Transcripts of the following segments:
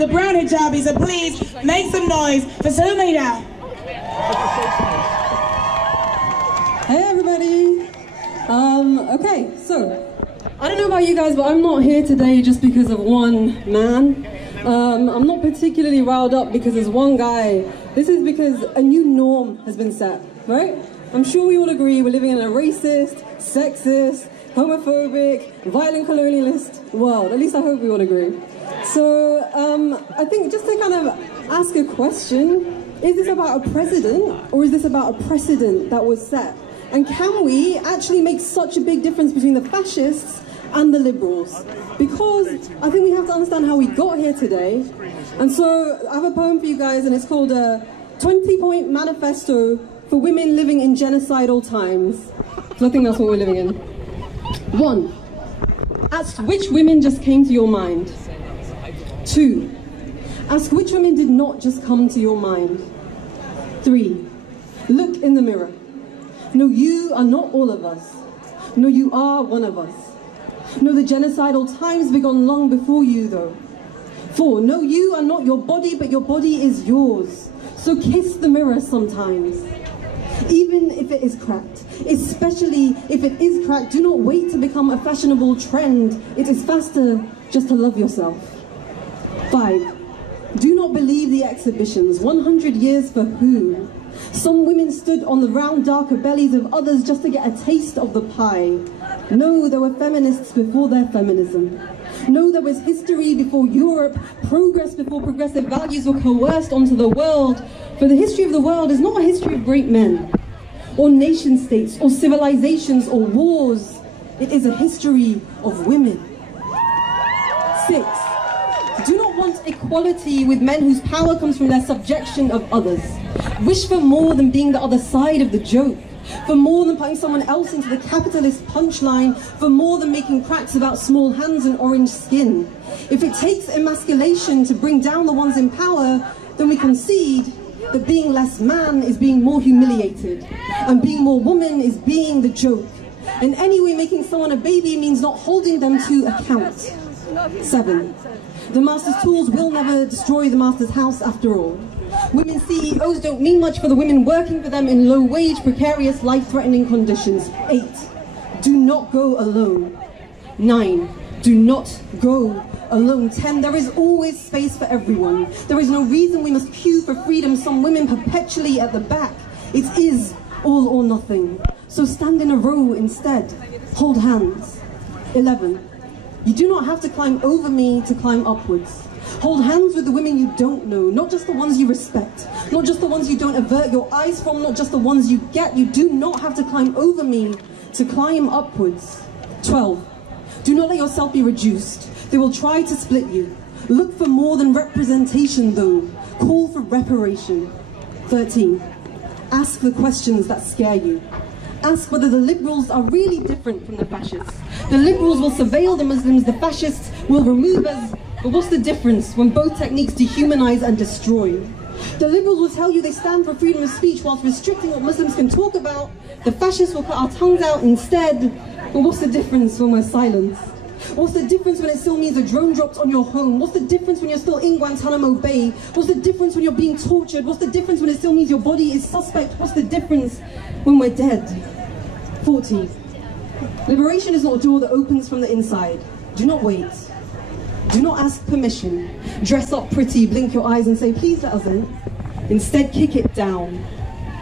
the brown hijabis, so please make some noise for Sumida. Hey everybody. Okay, so I don't know about you guys, but I'm not here today just because of one man. I'm not particularly riled up because there's one guy. This is because a new norm has been set, right? I'm sure we all agree we're living in a racist, sexist, homophobic, violent colonialist world. At least I hope we all agree. So I think just to kind of ask a question, is this about a president or is this about a precedent that was set? And can we actually make such a big difference between the fascists and the liberals? Because I think we have to understand how we got here today. And so I have a poem for you guys, and it's called a 20-point manifesto for women living in genocidal times. So I think that's what we're living in. 1. Ask which women just came to your mind. 2. Ask which women did not just come to your mind. 3. Look in the mirror. No, you are not all of us. No, you are one of us. No, the genocidal times began long before you, though. 4. No, you are not your body, but your body is yours. So kiss the mirror sometimes, even if it is cracked. Especially if it is cracked, do not wait to become a fashionable trend. It is faster just to love yourself. 5. Do not believe the exhibitions. 100 years for who? Some women stood on the round, darker bellies of others just to get a taste of the pie. No, there were feminists before their feminism. No, there was history before Europe, progress before progressive values were coerced onto the world. For the history of the world is not a history of great men, or nation states, or civilizations, or wars. It is a history of women. 6. Do not want equality with men whose power comes from their subjection of others. Wish for more than being the other side of the joke. For more than putting someone else into the capitalist punchline. For more than making cracks about small hands and orange skin. If it takes emasculation to bring down the ones in power, then we concede that being less man is being more humiliated. And being more woman is being the joke. And anyway, making someone a baby means not holding them to account. 7. The master's tools will never destroy the master's house after all. Women CEOs don't mean much for the women working for them in low-wage, precarious, life-threatening conditions. 8. Do not go alone. 9. Do not go alone. 10. There is always space for everyone. There is no reason we must queue for freedom, some women perpetually at the back. It is all or nothing. So stand in a row instead. Hold hands. 11. You do not have to climb over me to climb upwards. Hold hands with the women you don't know, not just the ones you respect, not just the ones you don't avert your eyes from, not just the ones you get. You do not have to climb over me to climb upwards. 12. Do not let yourself be reduced. They will try to split you. Look for more than representation, though. Call for reparation. 13. Ask the questions that scare you. Ask whether the liberals are really different from the fascists. The liberals will surveil the Muslims, the fascists will remove us. But what's the difference when both techniques dehumanize and destroy? The liberals will tell you they stand for freedom of speech whilst restricting what Muslims can talk about. The fascists will cut our tongues out instead. But what's the difference when we're silenced? What's the difference when it still means a drone drops on your home? What's the difference when you're still in Guantanamo Bay? What's the difference when you're being tortured? What's the difference when it still means your body is suspect? What's the difference when we're dead? 14. Liberation is not a door that opens from the inside. Do not wait. Do not ask permission. Dress up pretty, blink your eyes and say, please let us in. Instead, kick it down.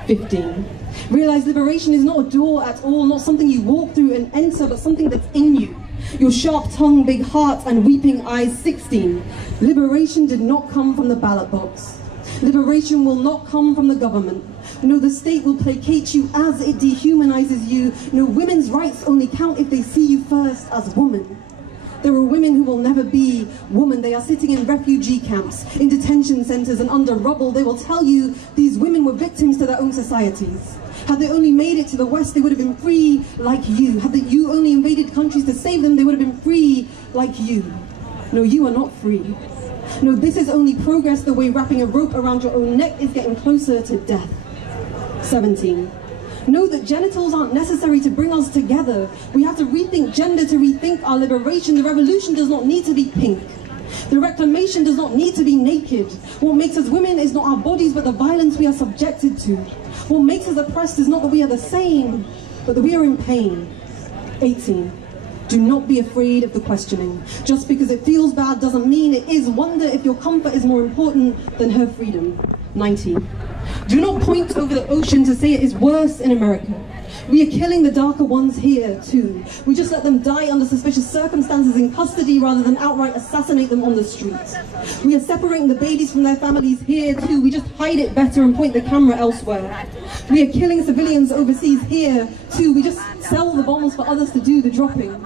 15. Realize liberation is not a door at all, not something you walk through and enter, but something that's in you. Your sharp tongue, big heart, and weeping eyes. 16. Liberation did not come from the ballot box. Liberation will not come from the government. No, the state will placate you as it dehumanizes you. No, women's rights only count if they see you first as woman. There are women who will never be woman. They are sitting in refugee camps, in detention centers and under rubble. They will tell you these women were victims to their own societies. Had they only made it to the West, they would have been free like you. Had you only invaded countries to save them, they would have been free like you. No, you are not free. No, this is only progress the way wrapping a rope around your own neck is getting closer to death. 17. Know that genitals aren't necessary to bring us together. We have to rethink gender to rethink our liberation. The revolution does not need to be pink. The reclamation does not need to be naked. What makes us women is not our bodies, but the violence we are subjected to. What makes us oppressed is not that we are the same, but that we are in pain. 18. Do not be afraid of the questioning. Just because it feels bad doesn't mean it is. Wonder if your comfort is more important than her freedom. 19. Do not point over the ocean to say it is worse in America. We are killing the darker ones here too. We just let them die under suspicious circumstances in custody rather than outright assassinate them on the streets. We are separating the babies from their families here too. We just hide it better and point the camera elsewhere. We are killing civilians overseas here too. We just sell the bombs for others to do the dropping.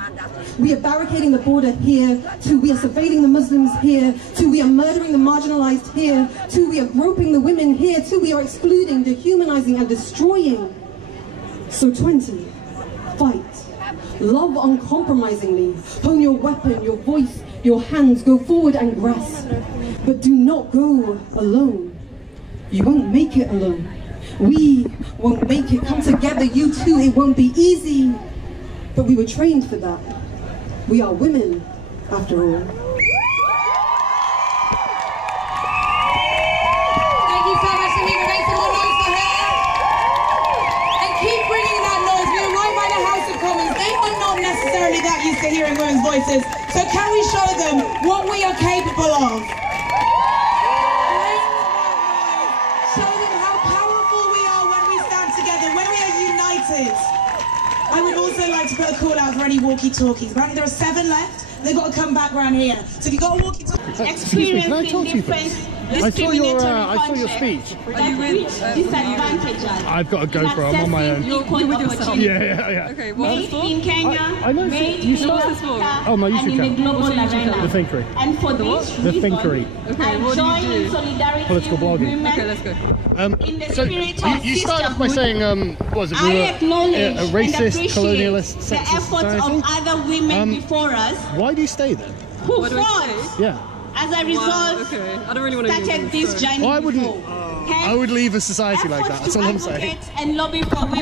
We are barricading the border here too. We are surveilling the Muslims here too. We are murdering the marginalized here too. We are groping the women here too. We are excluding, dehumanizing and destroying. So 20, fight. Love uncompromisingly. Hone your weapon, your voice, your hands. Go forward and grasp. But do not go alone. You won't make it alone. We won't make it. Come together, you too. It won't be easy. But we were trained for that. We are women, after all. Thank you so much, Samira. Make some more noise for her. And keep bringing that noise. We are right by the House of Commons. They are not necessarily that used to hearing women's voices. So can we show them what we are capable of? Show them how powerful we are when we stand together, when we are united. I would also like to put a call out for any walkie-talkies. Apparently there are 7 left. They've got to come back around here. So if you've got a walkie-talkie... Experiencing different discriminatory context that reach disadvantage us. I've got to go for it. I'm on my own. Equal opportunity. Yeah. Okay, made in Kenya, I know made you in started Africa, my YouTube and in the channel. global arena. The Thinkery. And for this The reason, Thinkery. I join in solidarity Political with blogging. women. Okay, let's go. In the So spirit of you started off by saying, what was it? I acknowledge a and racist, appreciate colonialist, the sexist efforts society? of other women before us Why do you stay there? who What do we fought say? Yeah. as a result Okay, I don't really want to started this journey Well, I wouldn't. before. I would leave a society like that. That's all I'm saying. Advocate and lobby for women.